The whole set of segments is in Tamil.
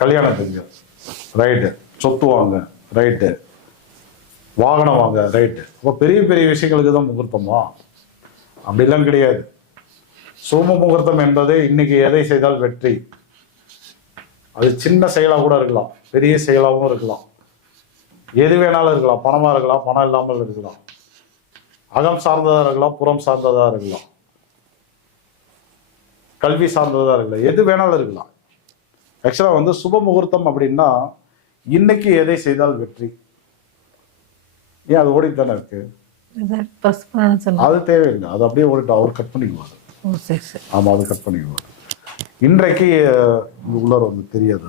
கல்யாணத்துக்கு ரைட்டு, சொத்து வாங்க ரைட்டு, வாகனம் வாங்க ரைட்டு. அப்போ பெரிய பெரிய விஷயங்களுக்கு தான் முகூர்த்தமா? அப்படிலாம் கிடையாது. சோம முகூர்த்தம் என்பது இன்னைக்கு எதை செய்தால் வெற்றி. அது சின்ன செயலாக கூட இருக்கலாம், பெரிய செயலாகவும் இருக்கலாம், எது வேணாலும் இருக்கலாம். பணமாக இருக்கலாம், பணம் இல்லாமல் இருக்கலாம், அகம் சார்ந்ததாக இருக்கலாம், புறம் சார்ந்ததாக இருக்கலாம், கல்வி சார்ந்ததாக இருக்கலாம், எது வேணாலும் இருக்கலாம். ஆக்சுவலாக வந்து சுப முகூர்த்தம் அப்படின்னா இன்னைக்கு எதை செய்தால் வெற்றி. ஏன் அது ஓடிட்டு தானே இருக்கு, அது தேவையில்லை, அது அப்படியே ஓடிட்டு அவர் கட் பண்ணிக்குவார். ஆமாம், அது கட் பண்ணிக்குவார். இன்றைக்கு உள்ளார வந்து தெரியாது.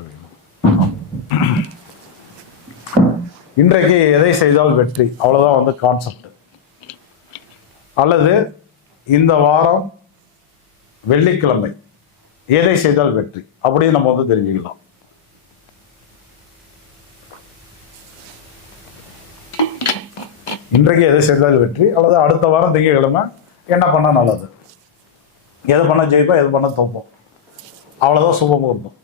இன்றைக்கு எதை செய்தால் வெற்றி, அவ்வளோதான் வந்து கான்செப்ட். அல்லது இந்த வாரம் வெள்ளிக்கிழமை எதை செய்தால் வெற்றி அப்படின்னு நம்ம வந்து தெரிஞ்சுக்கலாம். இன்றைக்கு எதை செய்தால் வெற்றி, அல்லது அடுத்த வாரம் திங்கட்கிழமை என்ன பண்ணால் நல்லது, எதை பண்ணால் ஜெயிப்போம், எது பண்ணால் தோப்போம், அவ்வளோதான் சுப முகூர்த்தம்.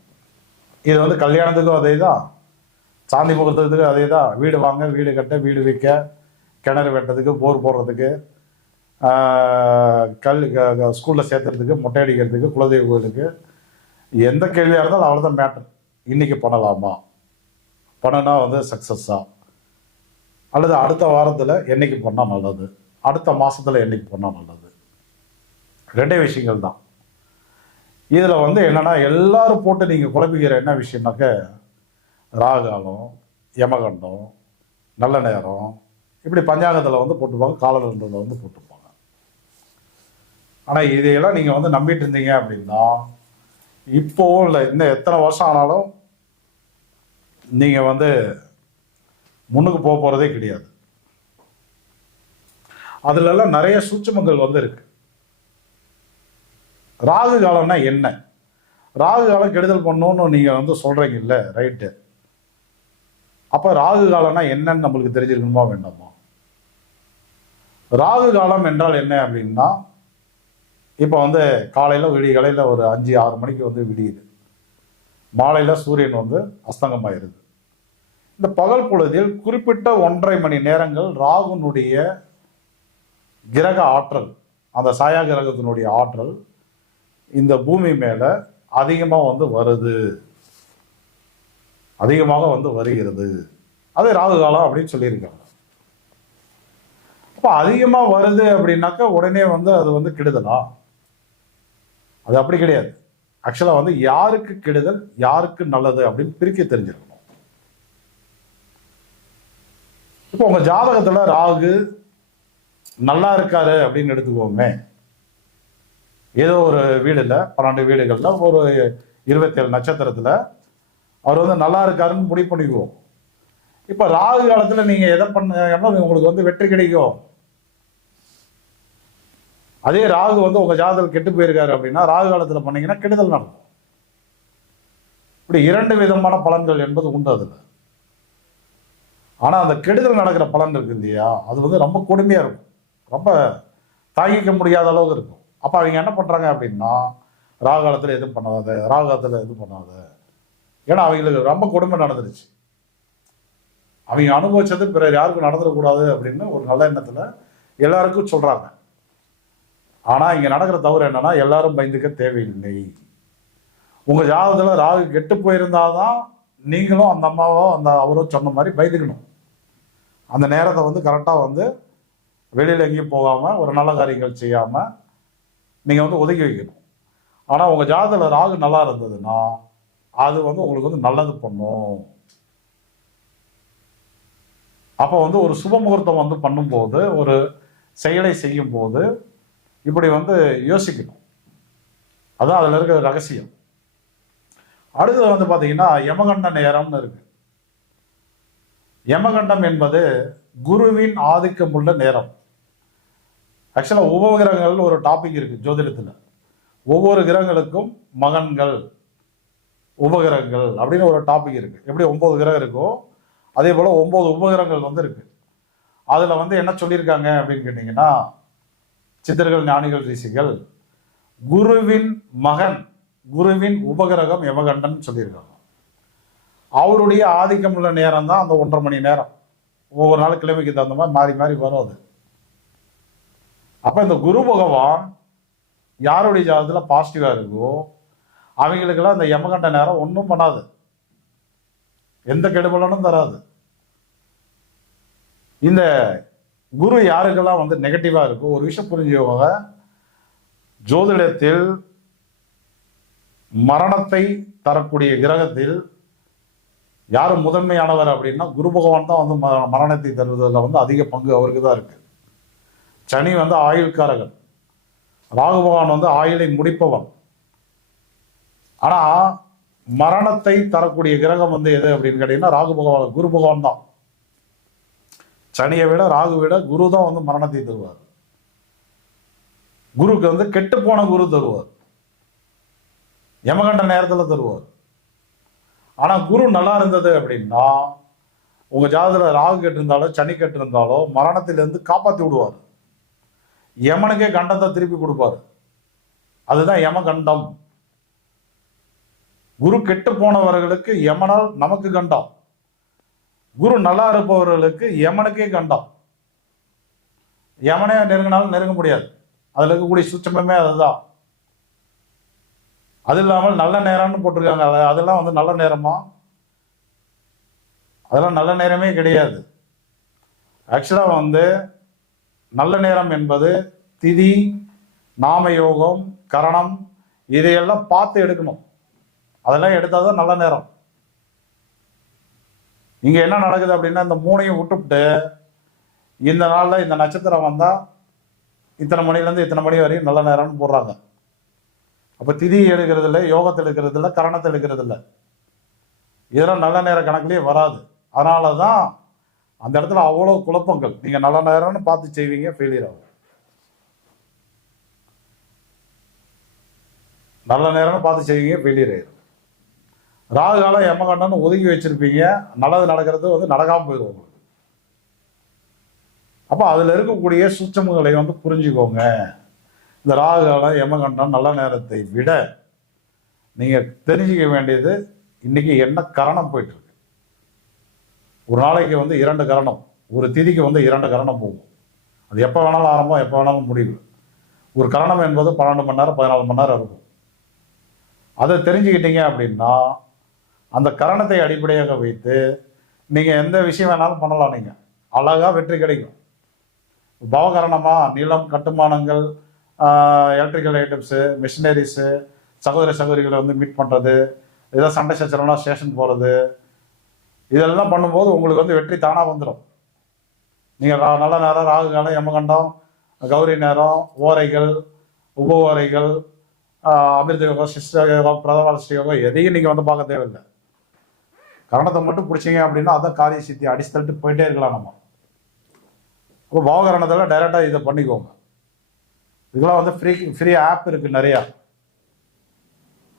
இது வந்து கல்யாணத்துக்கும் அதே தான், சாந்தி முகூர்த்தத்துக்கு அதே தான். வீடு வாங்க, வீடு கட்ட, வீடு விற்க, கிணறு வெட்டதுக்கு, போர் போடுறதுக்கு, ஸ்கூலில் சேர்த்துறதுக்கு, மொட்டை அடிக்கிறதுக்கு, குலதெய்வ கோயிலுக்கு, எந்த கேள்வியாக இருந்தாலும் அவ்வளோதான் மேட்டர். இன்றைக்கி பண்ணலாமா, பண்ணனா வந்து சக்ஸஸ்ஸா, அல்லது அடுத்த வாரத்தில் என்னைக்கு பண்ணால் நல்லது, அடுத்த மாதத்தில் என்னைக்கு பண்ணால் நல்லது, ரெண்டே விஷயங்கள் தான். இதில் வந்து என்னென்னா எல்லாரும் போட்டு நீங்கள் குழப்பிக்கிற என்ன விஷயம்னாக்க ராகாலம், யமகண்டம், நல்ல நேரம், இப்படி பஞ்சாங்கத்தில் வந்து போட்டுப்பாங்க, காலண்டரில் வந்து போட்டுப்பாங்க. ஆனால் இதையெல்லாம் நீங்கள் வந்து நம்பிட்டு இருந்தீங்க அப்படின்னா இப்போவும் இல்லை, இன்னும் எத்தனை வருஷம் ஆனாலும் நீங்கள் வந்து முன்னுக்கு போக போகிறதே கிடையாது. அதுலெல்லாம் நிறைய சூட்சுமங்கள் வந்து இருக்கு. ராகு காலம்னா என்ன, ராகு காலம் கெடுதல் பண்ணணும்னு நீங்கள் வந்து சொல்கிறீங்கல்ல, ரைட்டு. அப்போ ராகு காலம்னா என்னன்னு நம்மளுக்கு தெரிஞ்சிருக்கணுமா வேண்டாமா? ராகு காலம் என்றால் என்ன அப்படின்னா, இப்போ வந்து காலையில் காலையில் ஒரு 5-6 மணிக்கு வந்து விடியுது, மாலையில் சூரியன் வந்து அஸ்தங்கமாயிருது. இந்த பகல் பொழுதில் குறிப்பிட்ட 1.5 மணி நேரங்கள் ராகுனுடைய கிரக ஆற்றல், அந்த சாயா கிரகத்தினுடைய ஆற்றல் இந்த பூமி மேலே அதிகமாக வந்து வருது, அதிகமாக வந்து வருகிறது. அதே ராகு காலம் அப்படின்னு சொல்லியிருக்காங்க. அப்போ அதிகமாக வருது அப்படின்னாக்கா உடனே வந்து அது வந்து கெடுதலா? அது அப்படி கிடையாது. ஆக்சுவலாக வந்து யாருக்கு கெடுதல் யாருக்கு நல்லது அப்படின்னு பிரிக்க தெரிஞ்சிருக்கணும். இப்போ உங்க ஜாதகத்துல ராகு நல்லா இருக்காரு அப்படின்னு எடுத்துக்கோமே, ஏதோ ஒரு வீடுல 12 வீடுகள்ல ஒரு 27 நட்சத்திரத்துல அவர் வந்து நல்லா இருக்காருன்னு முடிவு பண்ணிக்குவோம். இப்ப ராகு காலத்துல நீங்க எதை பண்ண உங்களுக்கு வந்து வெற்றி கிடைக்கும். அதே ராகு வந்து உங்க ஜாதகம் கெட்டு போயிருக்காரு அப்படின்னா ராகு காலத்துல பண்ணீங்கன்னா கெடுதல் நடக்கும். இப்படி 2 விதமான பலன்கள் என்பது உண்டு அதுல. ஆனா அந்த கெடுதல் நடக்கிற பலன் இருக்கு இல்லையா, அது வந்து ரொம்ப கொடுமையா இருக்கும், ரொம்ப தாங்கிக்க முடியாத அளவுக்கு இருக்கும். அப்ப அவங்க என்ன பண்றாங்க அப்படின்னா ராகு காலத்துல எதுவும் பண்ணாத, ராகு காலத்துல எதுவும் பண்ணாத. ஏன்னா அவங்களுக்கு ரொம்ப கொடுமை நடந்துருச்சு, அவங்க அனுபவிச்சது பிறர் யாருக்கும் நடந்துடக்கூடாது அப்படின்னு ஒரு நல்ல எண்ணத்துல எல்லாருக்கும் சொல்றாங்க. ஆனா இங்க நடக்கிற தவறு என்னன்னா எல்லாரும் பயந்துக்க தேவையில்லை. உங்க ஜாதகத்துல ராகு கெட்டு போயிருந்தாதான் நீங்களும் அந்த அம்மாவோ அந்த அவரும் சொன்ன மாதிரி பயந்துக்கணும். அந்த நேரத்தை வந்து கரெக்டா வந்து வெளியில எங்கேயும் போகாம ஒரு நல்ல காரியங்கள் செய்யாம நீங்க வந்து ஒதுக்கி வைக்கணும். ஆனா உங்க ஜாதகத்துல ராகு நல்லா இருந்ததுன்னா அது வந்து உங்களுக்கு வந்து நல்லது பண்ணும். அப்ப வந்து ஒரு சுப முகூர்த்தம் வந்து பண்ணும்போது, ஒரு செயலை செய்யும் போது இப்படி வந்து யோசிக்கணும். அதான் அதுல இருக்கிற ரகசியம். அடுத்தது வந்து பாத்தீங்கன்னா யமகண்ட நேரம்னு இருக்கு. யமகண்டம் என்பது குருவின் ஆதிக்கம் உள்ள நேரம். ஆக்சுவலா உபகிரகங்கள் ஒரு டாபிக் இருக்கு ஜோதிடத்துல. ஒவ்வொரு கிரகங்களுக்கும் மகன்கள், உபகிரகங்கள் அப்படின்னு ஒரு டாபிக் இருக்கு. எப்படி 9 கிரகம் இருக்கோ அதே போல 9 உபகிரகங்கள் வந்து இருக்கு. அதுல வந்து என்ன சொல்லியிருக்காங்க அப்படின்னு கேட்டீங்கன்னா, சித்தர்கள், ஞானிகள், ரிஷிகள் குருவின் மகன், குருவின் உபகிரகம் யமகண்டன் சொல்லியிருக்காங்க. அவருடைய ஆதிக்கம் உள்ள நேரம் தான் அந்த 1.5 மணி நேரம். ஒவ்வொரு நாள் கிழமைக்கு தகுந்த மாதிரி மாறி மாறி வரும் அது. அப்ப இந்த குரு பகவான் யாருடைய ஜாதகத்துல பாசிட்டிவா இருக்கோ அவங்களுக்கெல்லாம் இந்த யமகண்ட நேரம் ஒன்றும் பண்ணாது, எந்த கெடுபலனும் தராது. இந்த குரு யாருக்கெல்லாம் வந்து நெகட்டிவா இருக்கோ, ஒரு விஷயம் புரிஞ்சுக்கோங்க, ஜோதிடத்தில் மரணத்தை தரக்கூடிய கிரகத்தில் யாரு முதன்மையானவர் அப்படின்னா குரு பகவான் தான் வந்து மரணத்தை தருவதில் வந்து அதிக பங்கு அவருக்கு தான் இருக்கு. சனி வந்து ஆயுள்காரகன், ராகு பகவான் வந்து ஆயுளை முடிப்பவன். ஆனா மரணத்தை தரக்கூடிய கிரகம் வந்து எது அப்படின்னு கேட்டீங்கன்னா ராகு பகவான், குரு பகவான் தான். சனியை விட ராகு விட குரு தான் வந்து மரணத்தை தருவார். குருக்கு வந்து கெட்டு போன குரு தருவார், யமகண்ட நேரத்தில் தருவார். ஆனா குரு நல்லா இருந்தது அப்படின்னா உங்க ஜாதகத்துல ராகு கெட்டு இருந்தாலோ சனி கெட்டு இருந்தாலோ மரணத்திலிருந்து காப்பாற்றி விடுவார், யமனுக்கே கண்டத்தை திருப்பி கொடுப்பாரு. அதுதான் யமகண்டம். குரு கெட்டு போனவர்களுக்கு யமனால் நமக்கு கண்டம், குரு நல்லா இருப்பவர்களுக்கு யமனுக்கே கண்டம். யமனே நெருங்கினாலும் நெருங்க முடியாது, அதுல இருக்கக்கூடிய சூட்சமே அதுதான். அது இல்லாமல் நல்ல நேரம்னு போட்டிருக்காங்க, அதெல்லாம் வந்து நல்ல நேரமா? அதெல்லாம் நல்ல நேரமே கிடையாது. ஆக்சுவலா வந்து நல்ல நேரம் என்பது திதி, நாமயோகம், கரணம் இதையெல்லாம் பார்த்து எடுக்கணும். அதெல்லாம் எடுத்தாதான் நல்ல நேரம். இங்க என்ன நடக்குது அப்படின்னா இந்த மூணையும் விட்டுவிட்டு இந்த நாள்ல இந்த நட்சத்திரம் வந்தா இத்தனை மணிலேருந்து இத்தனை மணி வரையும் நல்ல நேரம்னு போடுறாங்க. அப்ப திதி எடுக்கிறது இல்லை, யோகத்தில் எடுக்கிறது இல்லை, கரணத்தில் எடுக்கிறது இல்லை. இதெல்லாம் நல்ல நேர கணக்குலயே வராது. அதனாலதான் அந்த இடத்துல அவ்வளவு குழப்பங்கள். நீங்க நல்ல நேரம்னு பார்த்து செய்வீங்க, ஃபெயிலியர் ஆகும். நல்ல நேரம்னு பார்த்து செய்வீங்க, ஃபெயிலியர் ஆயிடும். ராகு காலம் யமகண்டம்னு ஒதுக்கி வச்சிருப்பீங்க, நல்லது நடக்கிறது வந்து நடக்காம போயிடும் உங்களுக்கு. அப்ப அதுல இருக்கக்கூடிய சூட்சமங்களை வந்து புரிஞ்சுக்கோங்க. இந்த ராகு காலம் யமகண்டம் நல்ல நேரத்தை விட நீங்க தெரிஞ்சுக்க வேண்டியது இன்னைக்கு என்ன கரணம் போயிட்டு இருக்கு. ஒரு நாளைக்கு வந்து 2 கரணம், ஒரு திதிக்கு வந்து 2 கரணம் போகும். அது எப்போ வேணாலும் ஆரம்பம், எப்போ வேணாலும் முடிவு. ஒரு கரணம் என்பது 12 மணி நேரம் 14 மணி நேரம் இருக்கும். அதை தெரிஞ்சுக்கிட்டீங்க அப்படின்னா அந்த கரணத்தை அடிப்படையாக வைத்து நீங்க எந்த விஷயம் வேணாலும் பண்ணலாம். நீங்க அழகா வெற்றி கிடைக்கும். பவகரணமா, நிலம், கட்டுமானங்கள், எலக்ட்ரிக்கல் ஐட்டம்ஸு, மிஷினரிஸு, சகோதர சகோதரிகளை வந்து மீட் பண்ணுறது, ஏதோ சண்டை சச்சரவுனா ஸ்டேஷன் போகிறது, இதெல்லாம் பண்ணும்போது உங்களுக்கு வந்து வெற்றி தானாக வந்துடும். நீங்கள் நல்ல நேரம், ராகு காலம், யமகண்டம், கௌரி நேரம், ஓரைகள், உப ஓரைகள், அமிர்த யோகம், சிஷ்ட யோகம், பிரதம யோகம் எதையும் நீங்கள் வந்து பார்க்க தேவையில்லை. கரணத்தை மட்டும் பிடிச்சிங்க அப்படின்னா அதான் காரிய சித்தி, அடிச்சு தள்ளிட்டு போயிட்டே இருக்கலாம் நம்ம. இப்போ பவகரணத்தில் டைரெக்டாக இதை பண்ணிக்கோங்க. இதெல்லாம் வந்து ஃப்ரீ ஆப் இருக்குது நிறையா,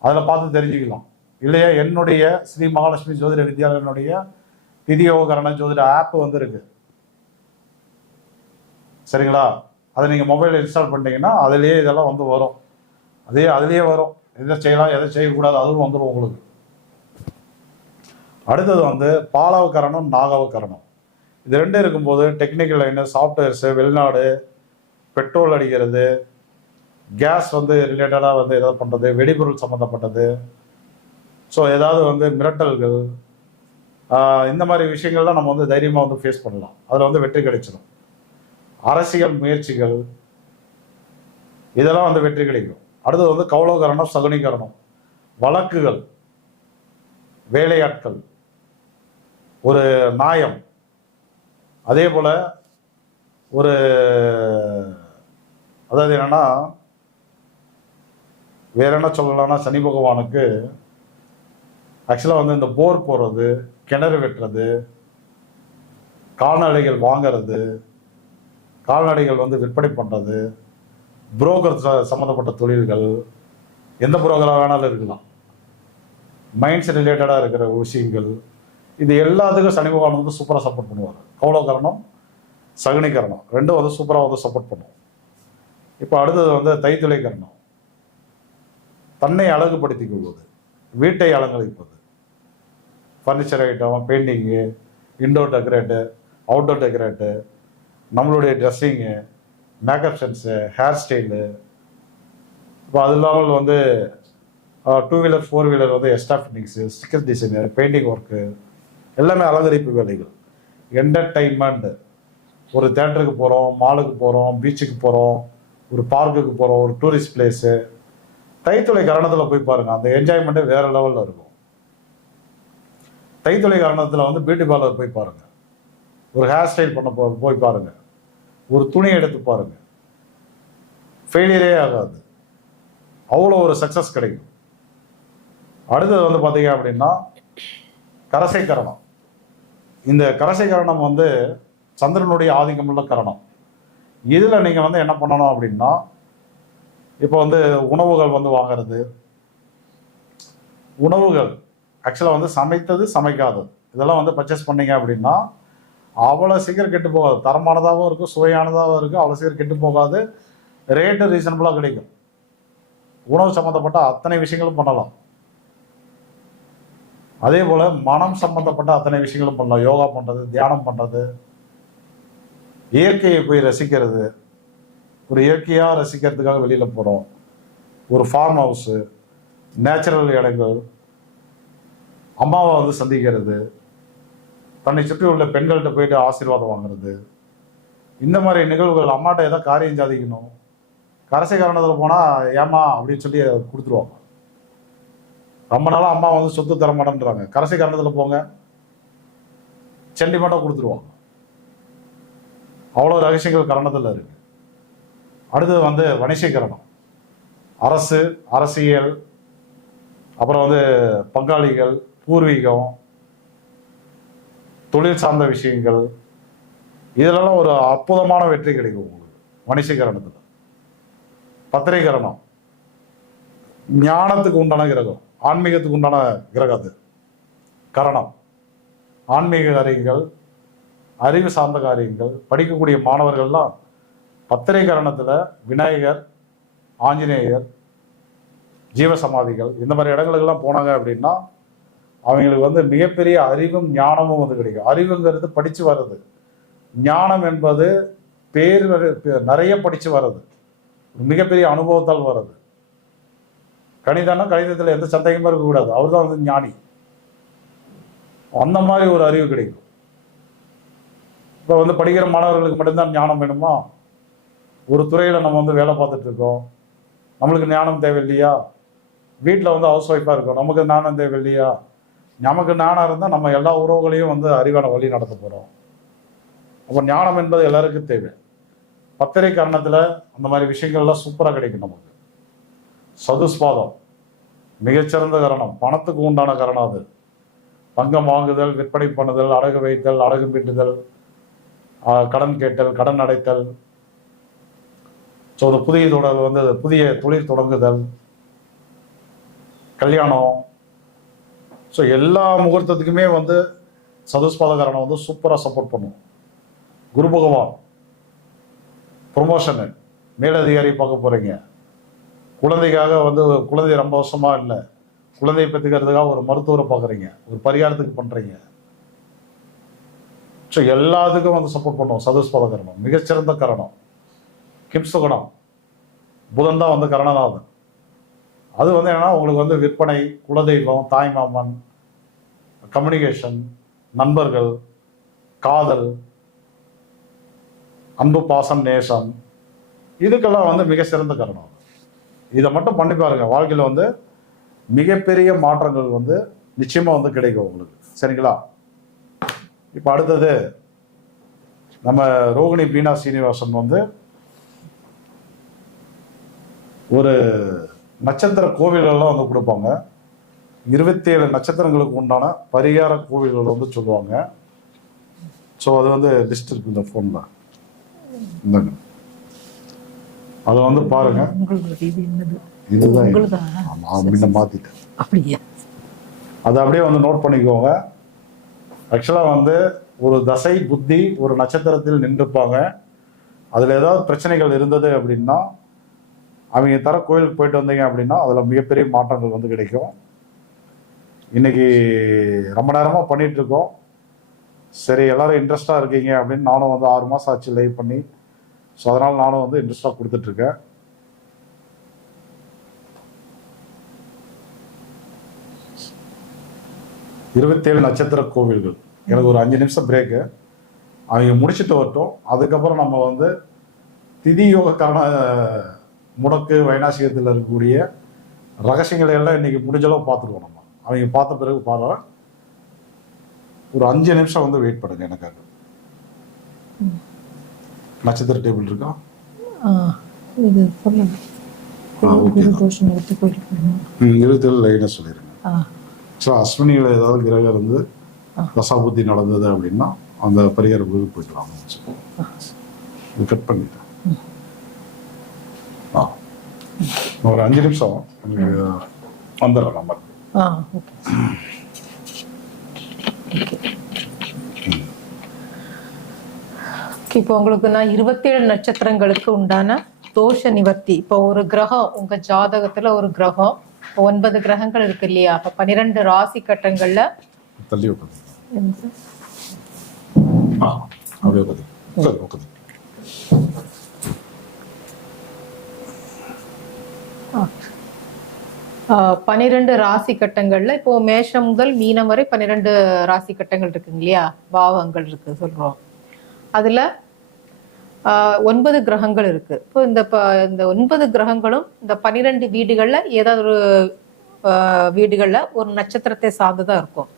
அதில் பார்த்து தெரிஞ்சுக்கலாம். இல்லையா என்னுடைய ஸ்ரீ மகாலட்சுமி ஜோதிட வித்யாலயனுடைய திதியோகரண ஜோதிட ஆப் வந்து இருக்கு, சரிங்களா? அதை நீங்கள் மொபைலில் இன்ஸ்டால் பண்ணிட்டீங்கன்னா அதுலேயே இதெல்லாம் வந்து வரும். அதுலேயே வரும், எதை செய்யலாம் எதை செய்யக்கூடாது அதுவும் வந்துடும் உங்களுக்கு. அடுத்தது வந்து பாலவகரணம், நாகவகரணம். இது 2 இருக்கும்போது டெக்னிக்கல் லைனு, சாஃப்ட்வேர்ஸு, வெளிநாடு, பெட்ரோல் அடிக்கிறது, கேஸ் வந்து ரிலேட்டடாக வந்து ஏதாவது பண்ணுறது, வெடிபொருள் சம்மந்தப்பட்டது, ஸோ ஏதாவது வந்து மிரட்டல்கள், இந்த மாதிரி விஷயங்கள்லாம் நம்ம வந்து தைரியமாக வந்து ஃபேஸ் பண்ணலாம். அதில் வந்து வெற்றி கிடைச்சிடும். அரசியல் முயற்சிகள் இதெல்லாம் வந்து வெற்றி கிடைக்கும். அடுத்தது வந்து கௌலவகரணம், சகுனிகரணம், வழக்குகள், வேலையாட்கள், ஒரு நியாயம், அதே போல் ஒரு அதாவது என்னன்னா வேற என்ன சொல்லலாம்னா சனி பகவானுக்கு ஆக்சுவலாக வந்து இந்த போர் போடுறது, கிணறு வெட்டுறது, கால்நடைகள் வாங்கிறது, கால்நடைகள் வந்து விற்பனை பண்ணுறது, புரோக்கர் சம்மந்தப்பட்ட தொழில்கள், எந்த புரோக்கராக வேணாலும் இருக்கலாம், மைண்ட்ஸ் ரிலேட்டடாக இருக்கிற விஷயங்கள், இது எல்லாத்துக்கும் சனி பகவான் வந்து சூப்பராக சப்போர்ட் பண்ணுவார். கௌலவகரணம், சகுனிகரணம் 2 வந்து சூப்பராக வந்து சப்போர்ட் பண்ணுவோம். இப்போ அடுத்தது வந்து தைத்துளை கரணம், தன்னை அழகுபடுத்திக் கொள்வது, வீட்டை அலங்கரிப்பது, furniture item, painting, indoor decorate, outdoor decorate, நம்மளுடைய dressing, makeup sense, hair style, இப்போ அது இல்லாமல் வந்து 2 வீலர் 4 வீலர் வந்து extra fittings, sticker design, painting work, எல்லாமே அலங்கரிப்பு வேலைகள். என்டர்டைன்மெண்ட், ஒரு தேட்டருக்கு போகிறோம், மாலுக்கு போகிறோம், பீச்சுக்கு போகிறோம், ஒரு பார்க்குக்கு போகிறோம், ஒரு டூரிஸ்ட் பிளேஸு, தைத்துளை கரணத்தில் போய் பாருங்கள், அந்த என்ஜாய்மெண்ட்டே வேறு லெவலில் இருக்கும். தைத்துளை கரணத்தில் வந்து பியூட்டி பார்லர் போய் பாருங்கள், ஒரு ஹேர் ஸ்டைல் பண்ண போய் பாருங்கள், ஒரு துணி எடுத்து பாருங்கள், ஃபெயிலியரே ஆகாது, அவ்வளோ ஒரு சக்ஸஸ் கிடைக்கும். அடுத்தது வந்து பார்த்தீங்க அப்படின்னா கரசை கரணம். இந்த கரசை கரணம் வந்து சந்திரனுடைய ஆதிக்கமுள்ள கரணம். இதில் நீங்கள் வந்து என்ன பண்ணணும் அப்படின்னா, இப்போ வந்து உணவுகள் வந்து வாங்கிறது, உணவுகள் ஆக்சுவலாக வந்து சமைத்தது சமைக்காதது இதெல்லாம் வந்து பர்ச்சேஸ் பண்ணீங்க அப்படின்னா அவ்வளோ சீக்கிரம் கெட்டு போகாது. தரமானதாகவும் இருக்கும், சுவையானதாகவும் இருக்கும், அவ்வளோ சீக்கிரம் கெட்டு போகாது, ரேட்டு ரீசனபிளாக கிடைக்கும். உணவு சம்மந்தப்பட்ட அத்தனை விஷயங்களும் பண்ணலாம். அதே போல் மனம் சம்மந்தப்பட்ட அத்தனை விஷயங்களும் பண்ணலாம். யோகா பண்ணுறது, தியானம் பண்ணுறது, இயற்கையை போய் ரசிக்கிறது, ஒரு இயற்கையாக ரசிக்கிறதுக்காக வெளியில் போகிறோம், ஒரு ஃபார்ம் ஹவுஸு, நேச்சுரல் இடங்கள், அம்மாவை வந்து சந்திக்கிறது, தன்னை சுற்றி உள்ள பெண்கள்கிட்ட போயிட்டு ஆசீர்வாதம் வாங்குறது, இந்த மாதிரி நிகழ்வுகள். அம்மாட்ட ஏதோ காரியம் சாதிக்கணும், கரசை காரணத்தில் போனால் ஏமா அப்படின்னு சொல்லி கொடுத்துருவாங்க. ரொம்ப நாளாக அம்மா வந்து சொத்து தர மாட்டேன்றாங்க, கரசை காரணத்தில் போங்க, சென்டிமெண்ட்டாக கொடுத்துருவாங்க. அவ்வளோ ரகசியங்கள் கரணத்தில் இருக்கு. அடுத்தது வந்து வணிசீகரணம், அரசு, அரசியல், அப்புறம் வந்து பங்காளிகள், பூர்வீகம், தொழில் சார்ந்த விஷயங்கள், இதிலெல்லாம் ஒரு அற்புதமான வெற்றி கிடைக்கும் உங்களுக்கு வணிசீகரணத்தில். பத்திரிகரணம், ஞானத்துக்கு உண்டான கிரகம், ஆன்மீகத்துக்கு உண்டான கிரகம் அது கரணம். ஆன்மீக காரியங்கள், அறிவு சார்ந்த காரியங்கள் படிக்கக்கூடிய மாணவர்கள்லாம் பத்திரிகரணத்தில் விநாயகர், ஆஞ்சநேயர், ஜீவசமாதிகள் இந்த மாதிரி இடங்களுக்கெல்லாம் போனாங்க அப்படின்னா அவங்களுக்கு வந்து மிகப்பெரிய அறிவும் ஞானமும் வந்து கிடைக்கும். அறிவுங்கிறது படித்து வர்றது, ஞானம் என்பது நிறைய படித்து வர்றது, மிகப்பெரிய அனுபவத்தால் வர்றது. கணிதம்னா கணிதத்தில் எந்த சந்தேகமும் இருக்கக்கூடாது, அவர் தான் வந்து ஞானி. அந்த மாதிரி ஒரு அறிவு கிடைக்கும். இப்போ வந்து படிக்கிற மாணவர்களுக்கு மட்டும்தான் ஞானம் வேணுமா? ஒரு துறையில் நம்ம வந்து வேலை பார்த்துட்டு இருக்கோம், நம்மளுக்கு ஞானம் தேவையில்லையா? வீட்டில் வந்து ஹவுஸ் ஒய்ஃபாக இருக்கும், நமக்கு ஞானம் தேவையில்லையா? நமக்கு ஞானம் இருந்தால் நம்ம எல்லா உறவுகளையும் வந்து அறிவான வழி நடத்த போகிறோம். அப்போ ஞானம் என்பது எல்லாருக்கும் தேவை. பத்திரை கரணத்தில் அந்த மாதிரி விஷயங்கள்லாம் சூப்பராக கிடைக்கும் நமக்கு. சதுஸ்பாதம் மிகச்சிறந்த கரணம், பணத்துக்கு உண்டான கரணம் அது. தங்கம் வாங்குதல், விற்பனை பண்ணுதல், அடகு வைத்தல், அடகு மீட்டுதல், கடன் கேட்டல், கடன் அடைத்தல், ஸோ ஒரு புதிய தொழில் தொடங்குதல், கல்யாணம், ஸோ எல்லா முகூர்த்தத்துக்குமே வந்து சதுஸ்பாத கரணம் வந்து சூப்பராக சப்போர்ட் பண்ணும். குரு பகவான் ப்ரொமோஷனு, மேலதிகாரி பார்க்க போகிறீங்க, குழந்தைக்காக வந்து குழந்தை ரொம்ப வருஷமாக இல்லை, குழந்தையை பெற்றுக்கிறதுக்காக ஒரு மருத்துவரை பார்க்குறீங்க, ஒரு பரிகாரத்துக்கு பண்ணுறீங்க, ஸோ எல்லாத்துக்கும் வந்து சப்போர்ட் பண்ணுவோம். சதுஸ்பாத கரணம் மிகச்சிறந்த கரணம். கிம்சுகணம் புதன் தான் வந்து கரணநாதன். அது வந்து என்னன்னா உங்களுக்கு வந்து விற்பனை, குலதெய்வம், தாய்மாமன், கம்யூனிகேஷன், நண்பர்கள், காதல், அன்பு, பாசம், நேசம், இதுக்கெல்லாம் வந்து மிக சிறந்த கரணம். இதை மட்டும் பண்ணி பாருங்க, வாழ்க்கையில் வந்து மிகப்பெரிய மாற்றங்கள் வந்து நிச்சயமா வந்து கிடைக்கும் உங்களுக்கு. சரிங்களா? இப்போ அடுத்தது நம்ம ரோகிணி பீனா சீனிவாசன் வந்து ஒரு நட்சத்திர கோவில்கள்லாம் வந்து கொடுப்பாங்க. 27 நட்சத்திரங்களுக்கு உண்டான பரிகார கோவில்கள் வந்து சொல்லுவாங்க. ஸோ அது வந்து லிஸ்ட் இருக்கு இந்த ஃபோனில், இந்தாங்க, அதை வந்து பாருங்க. இதுதான் அப்படின்னு மாத்திட்டேன், அதை அப்படியே வந்து நோட் பண்ணிக்கோங்க. ஆக்சுவலாக வந்து ஒரு தசை புத்தி ஒரு நட்சத்திரத்தில் நின்றுப்பாங்க. அதில் ஏதாவது பிரச்சனைகள் இருந்தது அப்படின்னா அவங்க தர கோயிலுக்கு போயிட்டு வந்தீங்க அப்படின்னா அதில் மிகப்பெரிய மாற்றங்கள் வந்து கிடைக்கும். இன்னைக்கு ரொம்ப நேரமாக பண்ணிட்டு இருக்கோம். சரி, எல்லாரும் இன்ட்ரெஸ்டாக இருக்கீங்க அப்படின்னு நானும் வந்து 6 மாதம் ஆச்சு லைவ் பண்ணி. ஸோ அதனால் நானும் வந்து இன்ட்ரெஸ்டாக கொடுத்துட்ருக்கேன். இருபத்தேழு நட்சத்திர கோவில்கள். எனக்கு ஒரு 5 நிமிஷம் பிரேக்கு, அவங்க முடிச்சுட்டு வரட்டும். அதுக்கப்புறம் நம்ம வந்து திதி யோகக்கான முடக்கு வைநாசிகத்தில் இருக்கக்கூடிய ரகசியங்களை எல்லாம் இன்னைக்கு முடிஞ்சளவு பார்த்துருவோம். நம்ம அவங்க பார்த்த பிறகு பாருங்க, ஒரு 5 நிமிஷம் வந்து வெயிட் பண்ணுங்க எனக்காக. நட்சத்திர டேபிள் இருக்கா? இது சொல்லுங்க. 27 லைனை சொல்லிடுங்க. ஸோ அஸ்வினியில் ஏதாவது கிரகம் இருந்து தசாபுத்தி நடந்தது அப்படின்னா அந்த பரிகாரத்துக்கு போய்க்கலாம். இது கட் பண்ணிட்டேன். ஒரு 5 நிமிஷம் வந்துடுறேன் நம்பர். இப்போ உங்களுக்கு நான் 27 நட்சத்திரங்களுக்கு உண்டான தோஷ நிவர்த்தி. இப்போ ஒரு கிரகம் உங்க ஜாதகத்துல ஒரு கிரகம் 9 கிரகங்கள் இருக்கு இல்லையா? அப்ப 12 ராசி கட்டங்கள்ல தள்ளி பன்னிரெண்டு ராசி கட்டங்கள்ல இப்போ மேஷம் முதல் மீனம் வரை 12 ராசி கட்டங்கள் இருக்குங்க இல்லையா? பாவங்கள் இருக்கு சொல்றோம். அதுல 9 கிரகங்கள் இருக்கு. இப்போ இந்த 9 கிரகங்களும் இந்த 12 வீடுகள்ல ஏதாவது ஒரு வீடுகள்ல ஒரு நட்சத்திரத்தை சார்ந்துதான் இருக்கும்.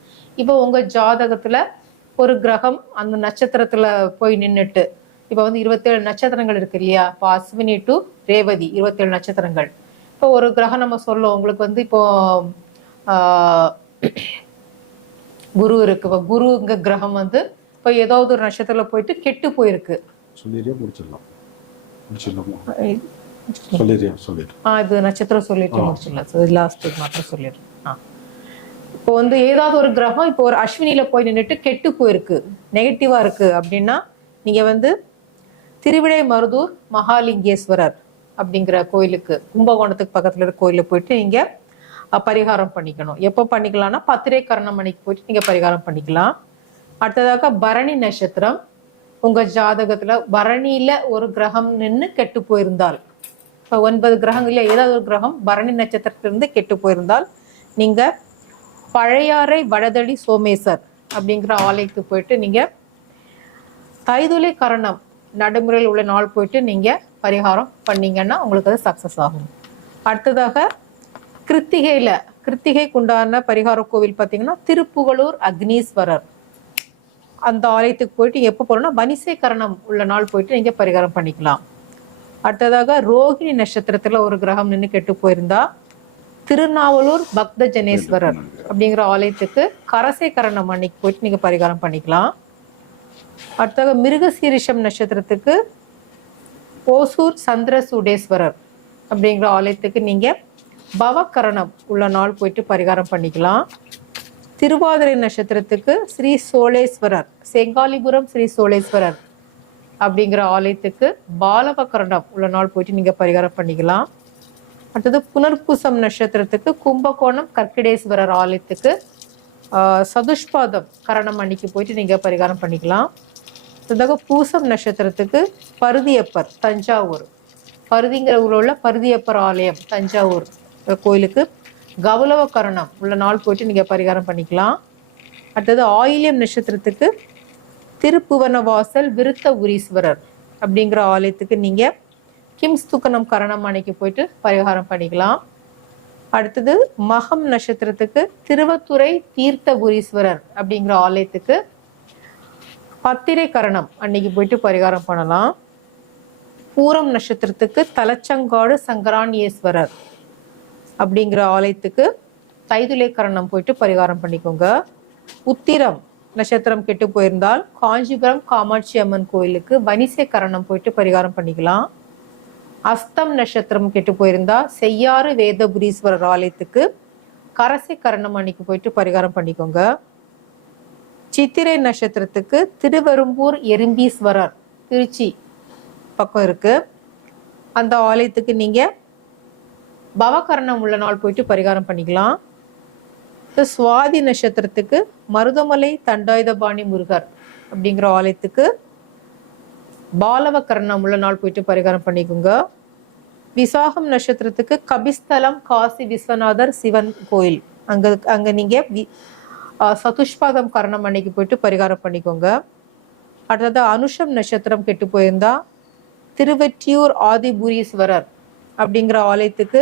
இப்போ உங்க ஜாதகத்துல ஒரு கிரகம் அந்த நட்சத்திரத்துல போய் நின்றுட்டு, இப்போ வந்து 27 நட்சத்திரங்கள் இருக்கு இல்லையா? இப்போ அஸ்வினி டு ரேவதி 27 நட்சத்திரங்கள். இப்போ ஒரு கிரகம் நம்ம சொல்லுவோம் உங்களுக்கு வந்து இப்போ குரு இருக்கு. இப்போ குருங்க கிரகம் வந்து இப்போ ஏதாவது ஒரு நட்சத்திரத்துல போயிட்டு கெட்டு போயிருக்கு. இது நட்சத்திரம் சொல்லிட்டு முடிச்சிடலாம். லாஸ்ட் மாத்திரம் சொல்லிடுறேன். இப்போ வந்து ஏதாவது ஒரு கிரகம் இப்போ ஒரு அஸ்வினியில போய் நின்றுட்டு கெட்டு போயிருக்கு, நெகட்டிவா இருக்கு அப்படின்னா நீங்க வந்து திருவிடை மருதூர் மகாலிங்கேஸ்வரர் அப்படிங்கிற கோயிலுக்கு, கும்பகோணத்துக்கு பக்கத்துல இருக்க கோயில போயிட்டு நீங்க பரிகாரம் பண்ணிக்கணும். எப்போ பண்ணிக்கலாம்னா பத்திரை கரணம் அன்னைக்கு போயிட்டு நீங்க பரிகாரம் பண்ணிக்கலாம். அடுத்ததாக பரணி நட்சத்திரம் உங்க ஜாதகத்துல பரணியில ஒரு கிரகம் நின்று கெட்டு போயிருந்தால், இப்போ 9 கிரகங்கள்ல ஏதாவது ஒரு கிரகம் பரணி நட்சத்திரத்திலிருந்து கெட்டு போயிருந்தால் நீங்க பழையாறை வடதளி சோமேசர் அப்படிங்கிற ஆலயத்துக்கு போயிட்டு நீங்க தைதுளை கரணம் நடைமுறையில் உள்ள நாள் போயிட்டு நீங்க பரிகாரம் பண்ணீங்கன்னா உங்களுக்கு அது சக்சஸ் ஆகும். அடுத்ததாக கிருத்திகைக்கு உண்டான பரிகார கோவில் பார்த்தீங்கன்னா திருப்புகலூர் அக்னீஸ்வரர் அந்த ஆலயத்துக்கு போயிட்டு எப்போ போறோம்னா வனிசை கரணம் உள்ள நாள் போயிட்டு நீங்க பரிகாரம் பண்ணிக்கலாம். அடுத்ததாக ரோகிணி நட்சத்திரத்துல ஒரு கிரகம் நின்று கெட்டு போயிருந்தா திருநாவலூர் பக்த ஜனேஸ்வரர் அப்படிங்கிற ஆலயத்துக்கு கரசை கரணம் அன்னைக்கு போயிட்டு நீங்க பரிகாரம் பண்ணிக்கலாம். அடுத்ததாக மிருகசீரிஷம் நட்சத்திரத்துக்கு ஓசூர் சந்திரசூடேஸ்வரர் அப்படிங்கிற ஆலயத்துக்கு நீங்க பவகரணம் உள்ள நாள் போயிட்டு பரிகாரம் பண்ணிக்கலாம். திருவாதிரை நட்சத்திரத்துக்கு ஸ்ரீ சோழேஸ்வரர், செங்காலிபுரம் ஸ்ரீ சோழேஸ்வரர் அப்படிங்கிற ஆலயத்துக்கு பாலவகரணம் உள்ள நாள் போயிட்டு நீங்க பரிகாரம் பண்ணிக்கலாம். அடுத்தது புனர்பூசம் நட்சத்திரத்துக்கு கும்பகோணம் கற்கிடேஸ்வரர் ஆலயத்துக்கு சதுஷ்பாதம் கரணம் அன்னைக்கு போயிட்டு நீங்க பரிகாரம் பண்ணிக்கலாம். அடுத்ததாக பூசம் நட்சத்திரத்துக்கு பருதியப்பர் தஞ்சாவூர், பருதிங்கிற ஊரில் உள்ள பருதியப்பர் ஆலயம் தஞ்சாவூர் கோயிலுக்கு கௌலவ கரணம் உள்ள நாள் போயிட்டு நீங்க பரிகாரம் பண்ணிக்கலாம். அடுத்தது ஆயில்யம் நட்சத்திரத்துக்கு திருப்புவனவாசல் விருத்த உரீஸ்வரர் அப்படிங்கிற ஆலயத்துக்கு நீங்க கிம்ஸ்துக்கனம் கரணம் அன்னைக்கு போயிட்டு பரிகாரம் பண்ணிக்கலாம். அடுத்தது மகம் நட்சத்திரத்துக்கு திருவத்துறை தீர்த்தபுரீஸ்வரர் அப்படிங்கிற ஆலயத்துக்கு பத்திரை கரணம் அன்னைக்கு போயிட்டு பரிகாரம் பண்ணலாம். பூரம் நட்சத்திரத்துக்கு தலச்சங்காடு சங்கராணியேஸ்வரர் அப்படிங்கிற ஆலயத்துக்கு தைதுளை கரணம் போயிட்டு பரிகாரம் பண்ணிக்கோங்க. உத்திரம் நட்சத்திரம் கெட்டு போயிருந்தால் காஞ்சிபுரம் காமாட்சி அம்மன் கோயிலுக்கு வனிசை கரணம் போயிட்டு பரிகாரம் பண்ணிக்கலாம். அஸ்தம் நட்சத்திரம் கெட்டு போயிருந்தா செய்யாறு வேதபுரீஸ்வரர் ஆலயத்துக்கு கரசை கரணம் அன்னைக்கு போயிட்டு பரிகாரம் பண்ணிக்கோங்க. சித்திரை நட்சத்திரத்துக்கு திருவெரும்பூர் எறும்பீஸ்வரர் திருச்சி பக்கம் இருக்கு, அந்த ஆலயத்துக்கு நீங்க பவகரணம் உள்ள நாள் போயிட்டு பரிகாரம் பண்ணிக்கலாம். சுவாதி நட்சத்திரத்துக்கு மருதமலை தண்டாயுதபாணி முருகர் அப்படிங்கிற ஆலயத்துக்கு பாலவகரணம் உள்ள நாள் போயிட்டு பரிகாரம் பண்ணிக்கோங்க. விசாகம் நட்சத்திரத்துக்கு கபிஸ்தலம் காசி விஸ்வநாதர் சிவன் கோயில் அங்க நீங்க சதுஷ்பாதம் கரணம் அன்னைக்கு போயிட்டு பரிகாரம் பண்ணிக்கோங்க. அடுத்தது அனுஷம் நட்சத்திரம் கெட்டு போயிருந்தா திருவெற்றியூர் ஆதிபுரீஸ்வரர் அப்படிங்கிற ஆலயத்துக்கு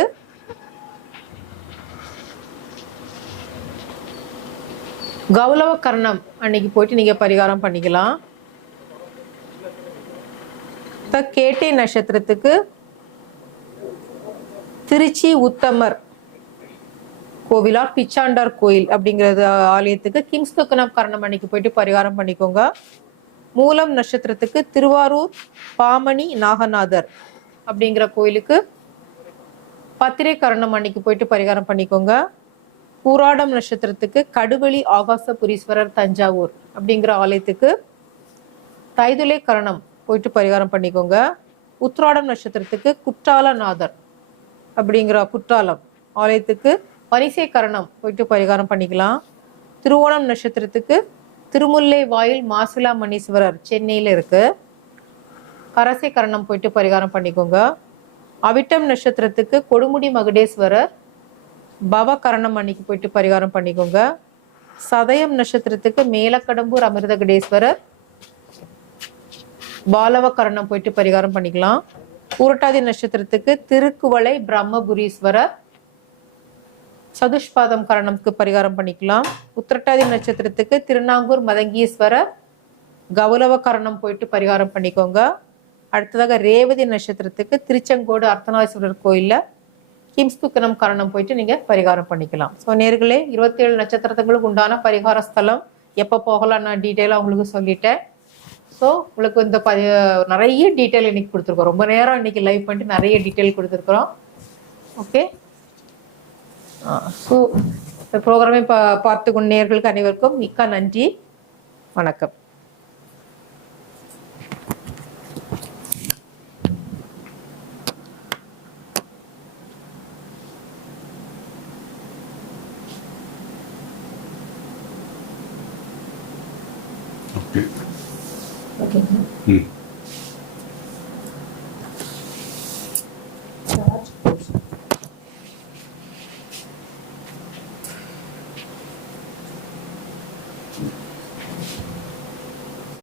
கௌலவ கர்ணம் அன்னைக்கு போயிட்டு நீங்க பரிகாரம் பண்ணிக்கலாம். கேட்டை நட்சத்திரத்துக்கு திருச்சி உத்தமர் கோவிலா பிச்சாண்டார் கோயில் அப்படிங்கிறது ஆலயத்துக்கு கிம்ஸ்துக்கனம் கர்ணம் அன்னைக்கு போயிட்டு பரிகாரம் பண்ணிக்கோங்க. மூலம் நட்சத்திரத்துக்கு திருவாரூர் பாமணி நாகநாதர் அப்படிங்கிற கோயிலுக்கு பத்திரை கரணம் அன்னைக்கு போயிட்டு பரிகாரம் பண்ணிக்கோங்க. பூராடம் நட்சத்திரத்துக்கு கடுவெளி ஆகாசபுரீஸ்வரர் தஞ்சாவூர் அப்படிங்கிற ஆலயத்துக்கு தைதுலை கரணம் போயிட்டு பரிகாரம் பண்ணிக்கோங்க. உத்ராடம் நட்சத்திரத்துக்கு குற்றாலநாதர் அப்படிங்கிற குற்றாலம் ஆலயத்துக்கு பரிசை கரணம் போயிட்டு பரிகாரம் பண்ணிக்கலாம். திருவோணம் நட்சத்திரத்துக்கு திருமுல்லை வாயில் மாசிலா மணீஸ்வரர் சென்னையில் இருக்கு, கரசை கரணம் போயிட்டு பரிகாரம் பண்ணிக்கோங்க. அவிட்டம் நட்சத்திரத்துக்கு கொடுமுடி மகுடேஸ்வரர் பவகரணம் அன்னைக்கு போயிட்டு பரிகாரம் பண்ணிக்கோங்க. சதயம் நட்சத்திரத்துக்கு மேலக்கடம்பூர் அமிர்தகடேஸ்வரர் பாலவகரணம் போயிட்டு பரிகாரம் பண்ணிக்கலாம். பூரட்டாதி நட்சத்திரத்துக்கு திருக்குவளை பிரம்மபுரீஸ்வரர் சதுஷ்பாதம் கரணம்க்கு பரிகாரம் பண்ணிக்கலாம். உத்திரட்டாதி நட்சத்திரத்துக்கு திருநாங்கூர் மதங்கீஸ்வரர் கௌலவ கரணம் போயிட்டு பரிகாரம் பண்ணிக்கோங்க. அடுத்ததாக ரேவதி நட்சத்திரத்துக்கு திருச்செங்கோடு அர்த்தநாதீஸ்வரர் கோயில்ல கிம்ஸ்துக்கனம் கரணம் போயிட்டு நீங்க பரிகாரம் பண்ணிக்கலாம். ஸோ நேர்களே 27 நட்சத்திரத்துங்களுக்கு உண்டான பரிகார ஸ்தலம் எப்போ போகலாம் நான் டீட்டெயிலாக உங்களுக்கு சொல்லிட்டேன். ஸோ உங்களுக்கு இந்த நிறைய டீட்டெயில் இன்னைக்கு கொடுத்துருக்கோம். ரொம்ப நேரம் இன்னைக்கு லைவ் பண்ணிட்டு நிறைய டீட்டெயில் கொடுத்துருக்குறோம். ஓகே, ஸோ இந்த ப்ரோக்ராமை பார்த்து கொண்ட நேயர்களுக்கு அனைவருக்கும் மிக்க நன்றி, வணக்கம். ஓகே. ம்.